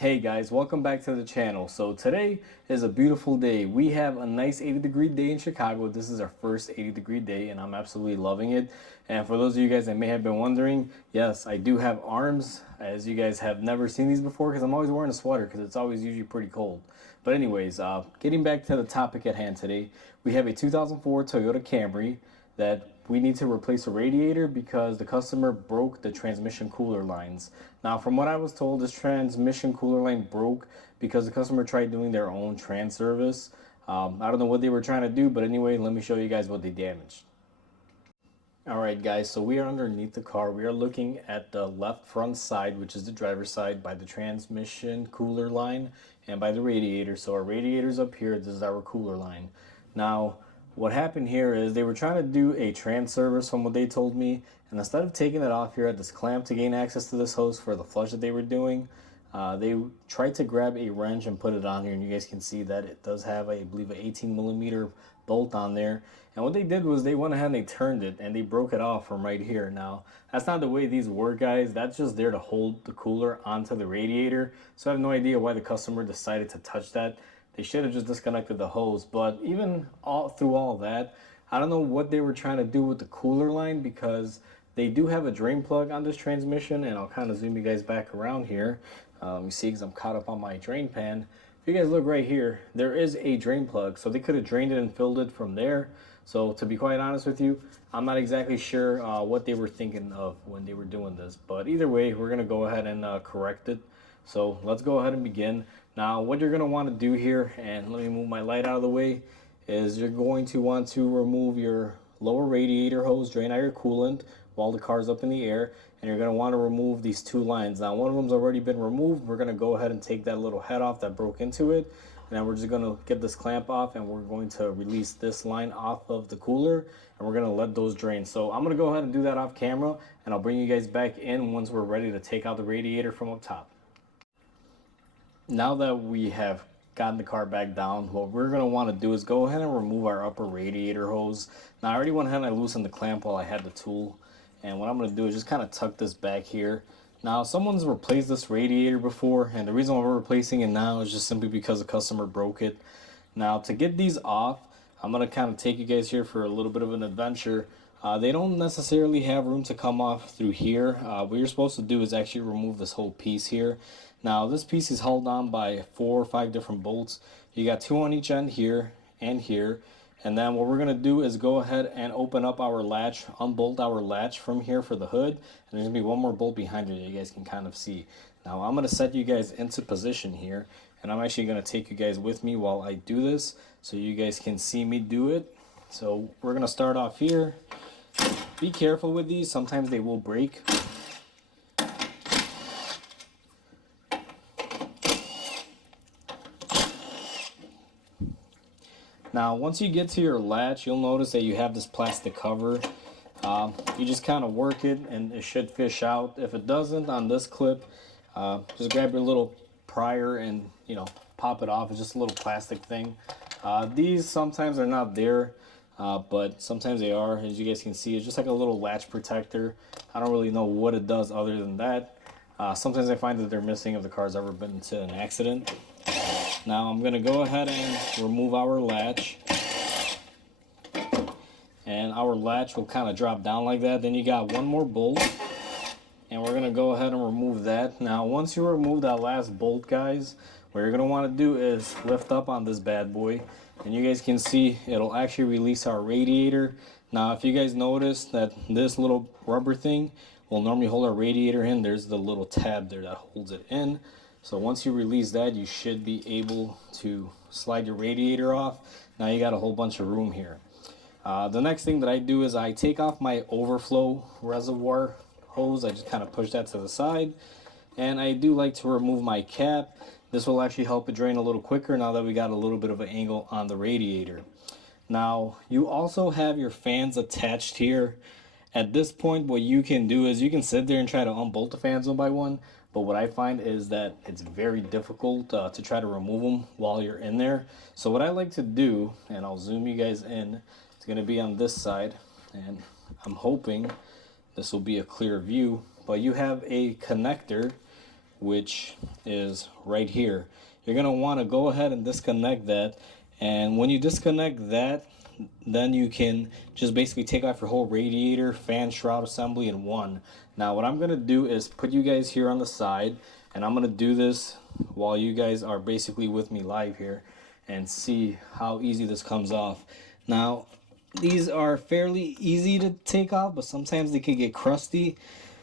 Hey guys, welcome back to the channel. So today is a beautiful day. We have a nice 80-degree day in Chicago. This is our first 80-degree day and I'm absolutely loving it. And for those of you guys that may have been wondering, yes, I do have arms, as you guys have never seen these before because I'm always wearing a sweater because it's always usually pretty cold. But anyways, getting back to the topic at hand today, we have a 2004 Toyota Camry that we need to replace a radiator because the customer broke the transmission cooler lines. Now, from what I was told, this transmission cooler line broke because the customer tried doing their own trans service. I don't know what they were trying to do, but anyway, let me show you guys what they damaged. Alright guys, so we are underneath the car. We are looking at the left front side, which is the driver's side, by the transmission cooler line and by the radiator. So our radiator's up here, this is our cooler line. Now, what happened here is they were trying to do a trans service from what they told me, and instead of taking it off here at this clamp to gain access to this hose for the flush that they were doing, they tried to grab a wrench and put it on here, and you guys can see that it does have, I believe, an 18mm bolt on there. And what they did was they went ahead and they turned it and they broke it off from right here. Now, that's not the way these work, guys. That's just there to hold the cooler onto the radiator. So I have no idea why the customer decided to touch that. They should have just disconnected the hose. But even through all that, I don't know what they were trying to do with the cooler line, because they do have a drain plug on this transmission, and I'll kind of zoom you guys back around here. You see, because I'm caught up on my drain pan. If you guys look right here, there is a drain plug, so they could have drained it and filled it from there. So to be quite honest with you, I'm not exactly sure what they were thinking of when they were doing this, but either way, we're going to go ahead and correct it. So let's go ahead and begin. Now, what you're going to want to do here, and let me move my light out of the way, is you're going to want to remove your lower radiator hose, drain out your coolant while the car's up in the air, and you're going to want to remove these two lines. Now, one of them's already been removed. We're going to go ahead and take that little head off that broke into it, and then we're just going to get this clamp off, and we're going to release this line off of the cooler, and we're going to let those drain. So I'm going to go ahead and do that off camera, and I'll bring you guys back in once we're ready to take out the radiator from up top. Now that we have gotten the car back down, what we're going to want to do is go ahead and remove our upper radiator hose. Now, I already went ahead and I loosened the clamp while I had the tool, and what I'm going to do is just kind of tuck this back here. Now, someone's replaced this radiator before, and the reason why we're replacing it now is just simply because the customer broke it. Now, to get these off, I'm going to kind of take you guys here for a little bit of an adventure. They don't necessarily have room to come off through here. What you're supposed to do is actually remove this whole piece here. Now, this piece is held on by 4 or 5 different bolts. You got 2 on each end here and here. And then what we're going to do is go ahead and open up our latch, unbolt our latch from here for the hood. And there's going to be one more bolt behind it that you guys can kind of see. Now, I'm going to set you guys into position here. And I'm actually going to take you guys with me while I do this so you guys can see me do it. So we're going to start off here. Be careful with these. Sometimes they will break. Now, once you get to your latch, you'll notice that you have this plastic cover. You just kind of work it and it should fish out. If it doesn't on this clip, just grab your little prior and, pop it off. It's just a little plastic thing. These sometimes are not there, but sometimes they are. As you guys can see, it's just like a little latch protector. I don't really know what it does other than that. Sometimes I find that they're missing if the car's ever been into an accident. Now I'm going to go ahead and remove our latch, and our latch will kind of drop down like that. Then you got one more bolt, and we're going to go ahead and remove that. Now, once you remove that last bolt, guys, what you're going to want to do is lift up on this bad boy, and you guys can see it'll actually release our radiator. Now, if you guys notice that this little rubber thing will normally hold our radiator in, there's the little tab there that holds it in. So once you release that, you should be able to slide your radiator off. Now you got a whole bunch of room here. The next thing that I do is I take off my overflow reservoir hose. I just kind of push that to the side. And I do like to remove my cap. This will actually help it drain a little quicker now that we got a little bit of an angle on the radiator. Now, you also have your fans attached here. At this point, what you can do is you can sit there and try to unbolt the fans one by one. But what I find is that it's very difficult to try to remove them while you're in there. So what I like to do, and I'll zoom you guys in, it's going to be on this side. And I'm hoping this will be a clear view. But you have a connector which is right here. You're going to want to go ahead and disconnect that. And when you disconnect that, then you can just basically take off your whole radiator, fan, shroud assembly in one. Now what I'm going to do is put you guys here on the side, and I'm going to do this while you guys are basically with me live here and see how easy this comes off. Now these are fairly easy to take off, but sometimes they can get crusty,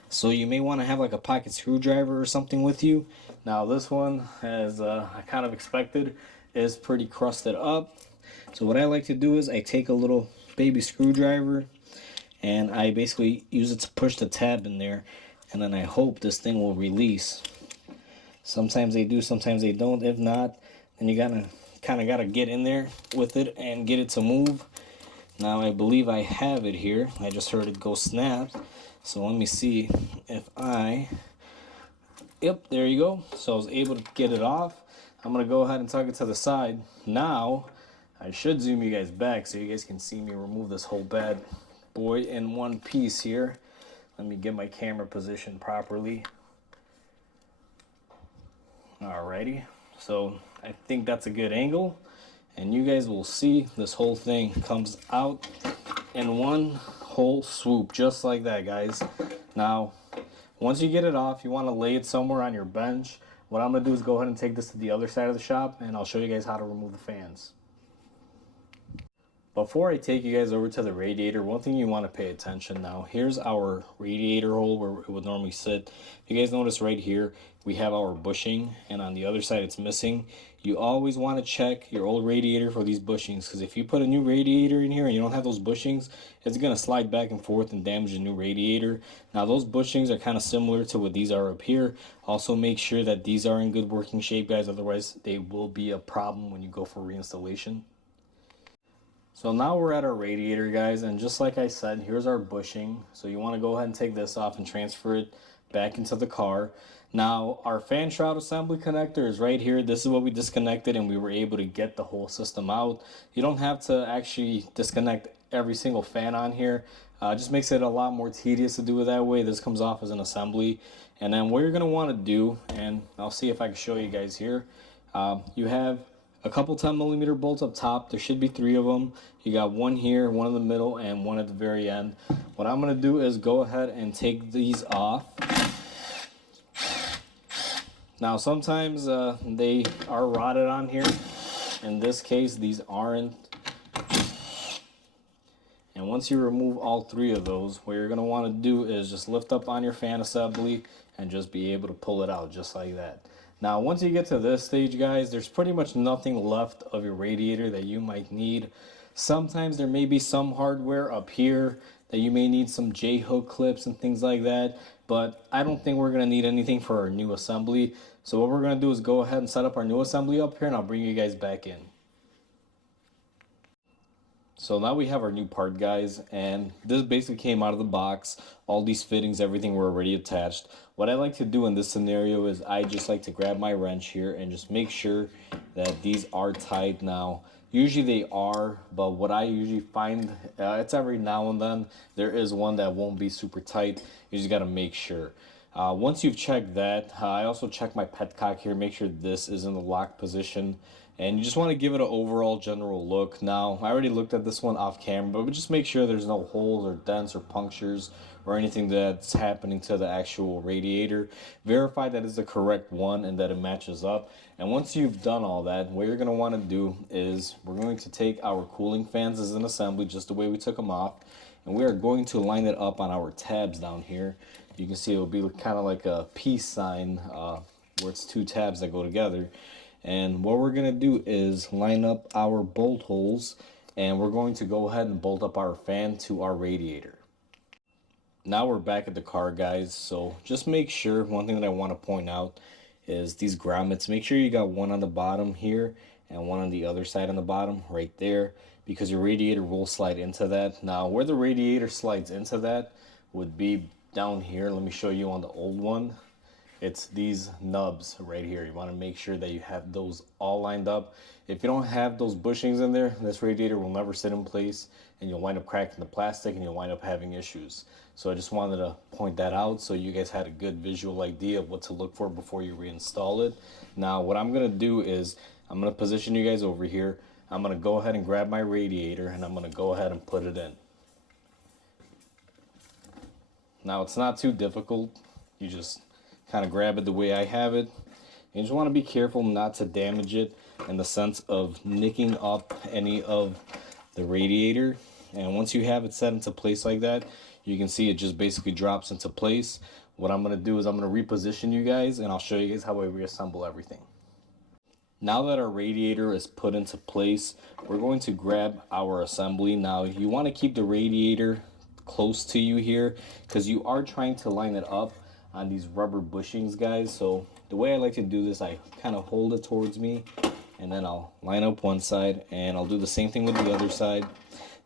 so you may want to have like a pocket screwdriver or something with you. Now this one, as I kind of expected, is pretty crusted up. So what I like to do is I take a little baby screwdriver and I basically use it to push the tab in there, and then I hope this thing will release. Sometimes they do, sometimes they don't. If not, then you gotta get in there with it and get it to move. Now I believe I have it here. I just heard it go snap. So let me see if yep, there you go. So I was able to get it off. I'm gonna go ahead and tuck it to the side. Now I should zoom you guys back so you guys can see me remove this whole bad boy in one piece here. Let me get my camera positioned properly. Alrighty, so I think that's a good angle, and you guys will see this whole thing comes out in one whole swoop, just like that, guys. Now once you get it off, you want to lay it somewhere on your bench. What I'm gonna do is go ahead and take this to the other side of the shop, and I'll show you guys how to remove the fans. Before I take you guys over to the radiator, one thing you want to pay attention now. Here's our radiator hole where it would normally sit. If you guys notice right here, we have our bushing, and on the other side it's missing. You always want to check your old radiator for these bushings, because if you put a new radiator in here and you don't have those bushings, it's going to slide back and forth and damage the new radiator. Now those bushings are kind of similar to what these are up here. Also make sure that these are in good working shape, guys, otherwise they will be a problem when you go for reinstallation. So now we're at our radiator, guys, and just like I said, here's our bushing. So you want to go ahead and take this off and transfer it back into the car. Now our fan shroud assembly connector is right here. This is what we disconnected, and we were able to get the whole system out. You don't have to actually disconnect every single fan on here. Just makes it a lot more tedious to do it that way. This comes off as an assembly. And then what you're going to want to do, and I'll see if I can show you guys here, you have a couple 10mm bolts up top. There should be 3 of them. You got one here, one in the middle, and one at the very end. What I'm going to do is go ahead and take these off. Now sometimes they are rotted on here. In this case, these aren't. And once you remove all 3 of those, what you're going to want to do is just lift up on your fan assembly and just be able to pull it out just like that. Now once you get to this stage, guys, there's pretty much nothing left of your radiator that you might need. Sometimes there may be some hardware up here that you may need, some J-hook clips and things like that, but I don't think we're going to need anything for our new assembly. So what we're going to do is go ahead and set up our new assembly up here, and I'll bring you guys back in. So now we have our new part, guys, and this basically came out of the box. All these fittings, everything were already attached. What I like to do in this scenario is I just like to grab my wrench here and just make sure that these are tight. Now usually they are, but what I usually find, it's every now and then there is one that won't be super tight. You just got to make sure. Once you've checked that, I also check my petcock here, make sure this is in the lock position. And you just want to give it an overall general look. Now, I already looked at this one off camera, but just make sure there's no holes or dents or punctures or anything that's happening to the actual radiator. Verify that it's the correct one and that it matches up. And once you've done all that, what you're going to want to do is we're going to take our cooling fans as an assembly, just the way we took them off. And we are going to line it up on our tabs down here. You can see it will be kind of like a peace sign where it's 2 tabs that go together. And what we're going to do is line up our bolt holes, and we're going to go ahead and bolt up our fan to our radiator. Now we're back at the car, guys, so just make sure, one thing that I want to point out is these grommets. Make sure you got one on the bottom here and one on the other side on the bottom right there, because your radiator will slide into that. Now where the radiator slides into that would be down here. Let me show you on the old one. It's these nubs right here. You want to make sure that you have those all lined up. If you don't have those bushings in there, this radiator will never sit in place and you'll wind up cracking the plastic and you'll wind up having issues. So I just wanted to point that out so you guys had a good visual idea of what to look for before you reinstall it. Now what I'm going to do is I'm going to position you guys over here. I'm going to go ahead and grab my radiator and I'm going to go ahead and put it in. Now it's not too difficult. You just kind of grab it the way I have it. You just want to be careful not to damage it in the sense of nicking up any of the radiator. And once you have it set into place like that, you can see it just basically drops into place. What I'm going to do is I'm going to reposition you guys and I'll show you guys how I reassemble everything. Now that our radiator is put into place, we're going to grab our assembly. Now you want to keep the radiator close to you here because you are trying to line it up on these rubber bushings, guys. So the way I like to do this, I kind of hold it towards me and then I'll line up one side and I'll do the same thing with the other side.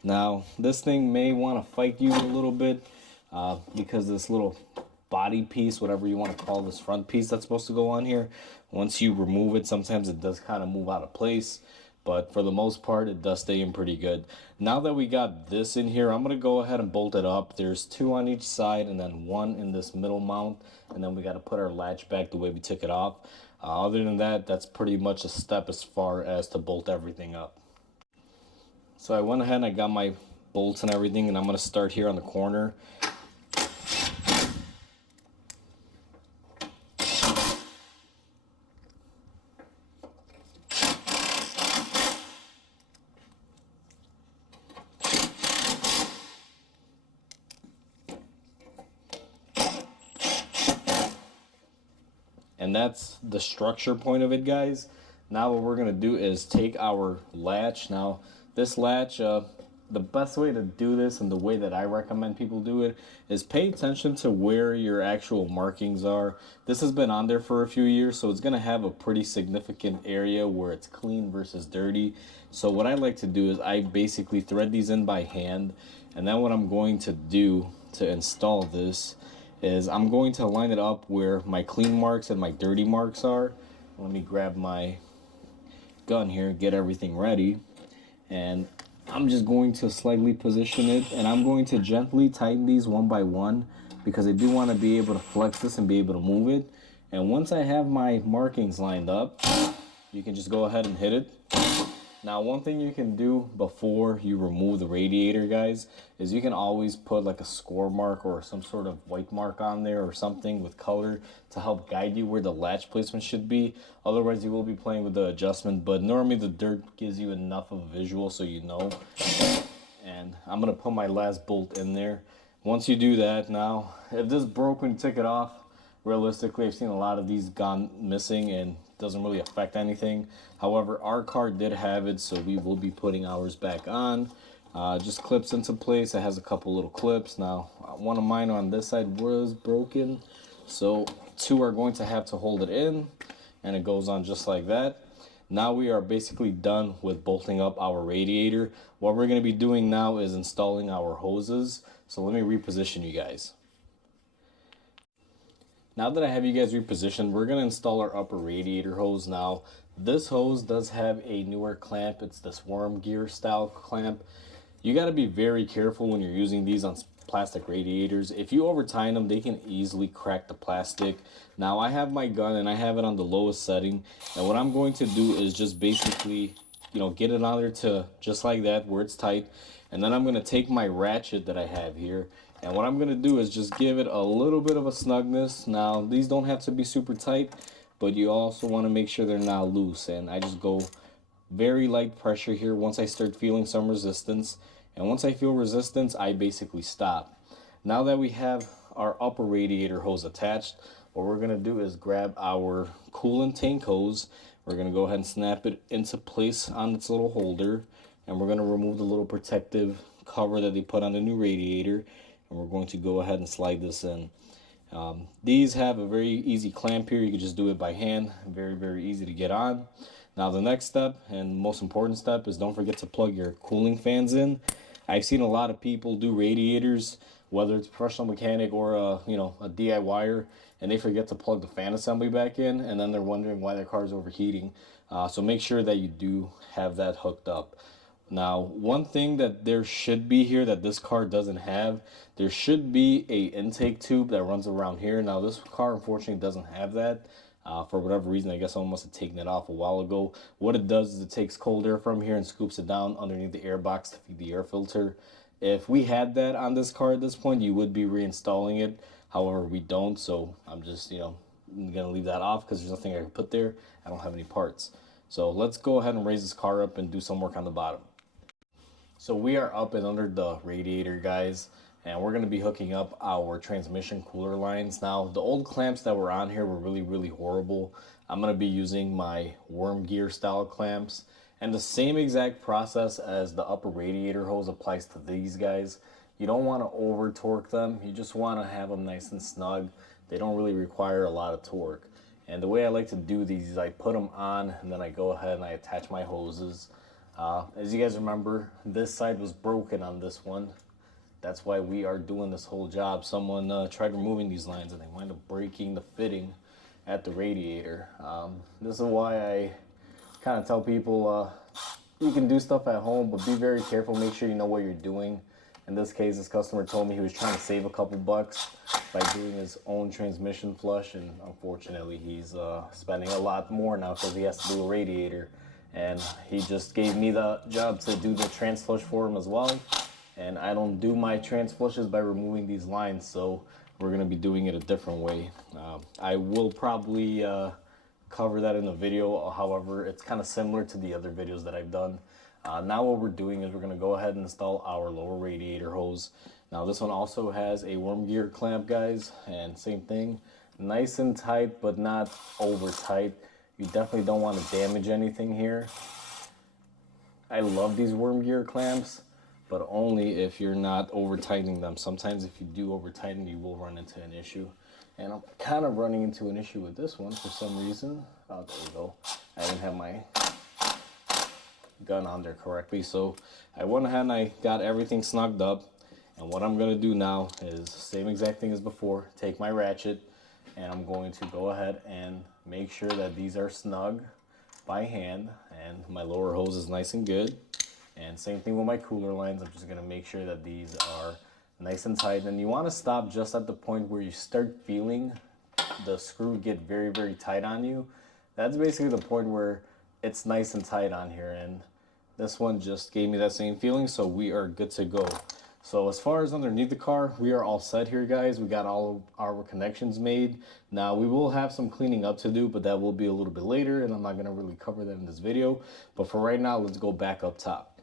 Now this thing may want to fight you a little bit because this little body piece, whatever you want to call this front piece that's supposed to go on here, once you remove it, sometimes it does kind of move out of place, but for the most part it does stay in pretty good. Now that we got this in here, I'm going to go ahead and bolt it up. There's 2 on each side and then 1 in this middle mount, and then we got to put our latch back the way we took it off. Other than that, that's pretty much a step as far as to bolt everything up. So I went ahead and I got my bolts and everything, and I'm going to start here on the corner. And that's the structure point of it, guys. Now what we're going to do is take our latch. Now this latch, the best way to do this and the way that I recommend people do it is pay attention to where your actual markings are. This has been on there for a few years, so it's going to have a pretty significant area where it's clean versus dirty. So what I like to do is I basically thread these in by hand, and then what I'm going to do to install this is I'm going to line it up where my clean marks and my dirty marks are. Let me grab my gun here, get everything ready, and I'm just going to slightly position it, and I'm going to gently tighten these one by one because I do want to be able to flex this and be able to move it. And once I have my markings lined up, you can just go ahead and hit it. Now one thing you can do before you remove the radiator, guys, is you can always put like a score mark or some sort of white mark on there or something with color to help guide you where the latch placement should be. Otherwise you will be playing with the adjustment, but normally the dirt gives you enough of a visual so you know. And I'm gonna put my last bolt in there. Once you do that, now if this broke when you took it off, realistically I've seen a lot of these gone missing and doesn't really affect anything. However, our car did have it, so we will be putting ours back on. Just clips into place. It has a couple little clips. Now one of mine on this side was broken, so 2 are going to have to hold it in, and it goes on just like that. Now we are basically done with bolting up our radiator. What we're going to be doing now is installing our hoses. So let me reposition you guys. Now that I have you guys repositioned, we're going to install our upper radiator hose. Now, this hose does have a newer clamp. It's this worm gear style clamp. You got to be very careful when you're using these on plastic radiators. If you over tighten them, they can easily crack the plastic. Now, I have my gun and I have it on the lowest setting. And what I'm going to do is just basically, get it on there to just like that where it's tight. And then I'm going to take my ratchet that I have here, and what I'm going to do is just give it a little bit of a snugness. Now, these don't have to be super tight, but you also want to make sure they're not loose. And I just go very light pressure here once I start feeling some resistance. And once I feel resistance, I basically stop. Now that we have our upper radiator hose attached, what we're going to do is grab our coolant tank hose. We're going to go ahead and snap it into place on its little holder. And we're going to remove the little protective cover that they put on the new radiator. And we're going to go ahead and slide this in. These have a very easy clamp here. You can just do it by hand. Very, very easy to get on. Now the next step and most important step is don't forget to plug your cooling fans in. I've seen a lot of people do radiators whether it's a professional mechanic or a DIYer, and they forget to plug the fan assembly back in, and then they're wondering why their car is overheating. So make sure that you do have that hooked up. Now, one thing that there should be here that this car doesn't have, there should be a intake tube that runs around here. Now, this car unfortunately doesn't have that. For whatever reason, I guess someone must have taken it off a while ago. What it does is it takes cold air from here and scoops it down underneath the air box to feed the air filter. If we had that on this car at this point, you would be reinstalling it. However, we don't, so I'm just, gonna leave that off because there's nothing I can put there. I don't have any parts. So let's go ahead and raise this car up and do some work on the bottom. So we are up and under the radiator, guys, and we're going to be hooking up our transmission cooler lines. Now, the old clamps that were on here were really, really horrible. I'm going to be using my worm gear style clamps, and the same exact process as the upper radiator hose applies to these guys. You don't want to over torque them. You just want to have them nice and snug. They don't really require a lot of torque. And the way I like to do these is I put them on and then I go ahead and I attach my hoses. As you guys remember, this side was broken on this one. That's why we are doing this whole job. Someone tried removing these lines and they wind up breaking the fitting at the radiator. This is why I kind of tell people you can do stuff at home, but be very careful. Make sure you know what you're doing. In this case, this customer told me he was trying to save a couple bucks by doing his own transmission flush, and unfortunately he's spending a lot more now because he has to do a radiator. And he just gave me the job to do the trans flush for him as well. And I don't do my trans flushes by removing these lines, so we're going to be doing it a different way. I will probably cover that in the video. However, it's kind of similar to the other videos that I've done. Now what we're doing is we're going to go ahead and install our lower radiator hose. Now this one also has a worm gear clamp, guys, and same thing, nice and tight but not over tight. You definitely don't want to damage anything here. I love these worm gear clamps, but only if you're not over tightening them. Sometimes if you do over tighten, you will run into an issue. And I'm kind of running into an issue with this one for some reason. Oh, there we go. I didn't have my gun on there correctly. So I went ahead and I got everything snugged up. And what I'm going to do now is same exact thing as before. Take my ratchet and I'm going to go ahead and make sure that these are snug by hand and my lower hose is nice and good. And same thing with my cooler lines. I'm just going to make sure that these are nice and tight. And you want to stop just at the point where you start feeling the screw get very, very tight on you. That's basically the point where it's nice and tight on here. And this one just gave me that same feeling, so we are good to go. So as far as underneath the car, we are all set here, guys. We got all of our connections made. Now we will have some cleaning up to do, but that will be a little bit later, and I'm not gonna really cover that in this video. But for right now, let's go back up top.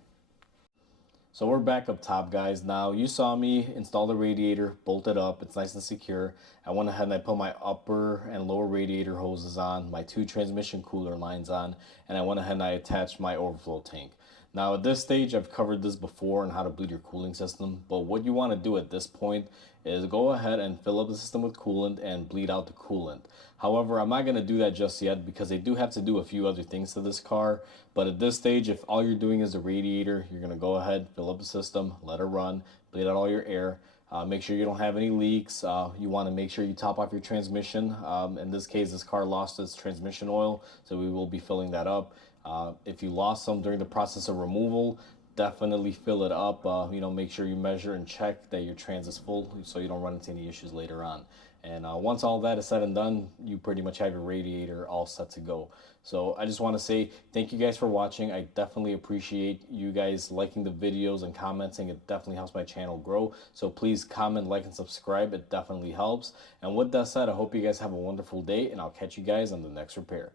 So we're back up top, guys. Now you saw me install the radiator, bolt it up. It's nice and secure. I went ahead and I put my upper and lower radiator hoses on, my 2 transmission cooler lines on, and I went ahead and I attached my overflow tank. Now at this stage, I've covered this before on how to bleed your cooling system, but what you want to do at this point is go ahead and fill up the system with coolant and bleed out the coolant. However, I'm not going to do that just yet because they do have to do a few other things to this car. But at this stage, if all you're doing is the radiator, you're going to go ahead, fill up the system, let it run, bleed out all your air. Make sure you don't have any leaks. You want to make sure you top off your transmission. In this case, this car lost its transmission oil, so we will be filling that up. If you lost some during the process of removal, definitely fill it up. Make sure you measure and check that your trans is full so you don't run into any issues later on. And once all that is said and done, you pretty much have your radiator all set to go. So I just want to say thank you guys for watching. I definitely appreciate you guys liking the videos and commenting. It definitely helps my channel grow. So please comment, like, and subscribe. It definitely helps. And with that said, I hope you guys have a wonderful day, and I'll catch you guys on the next repair.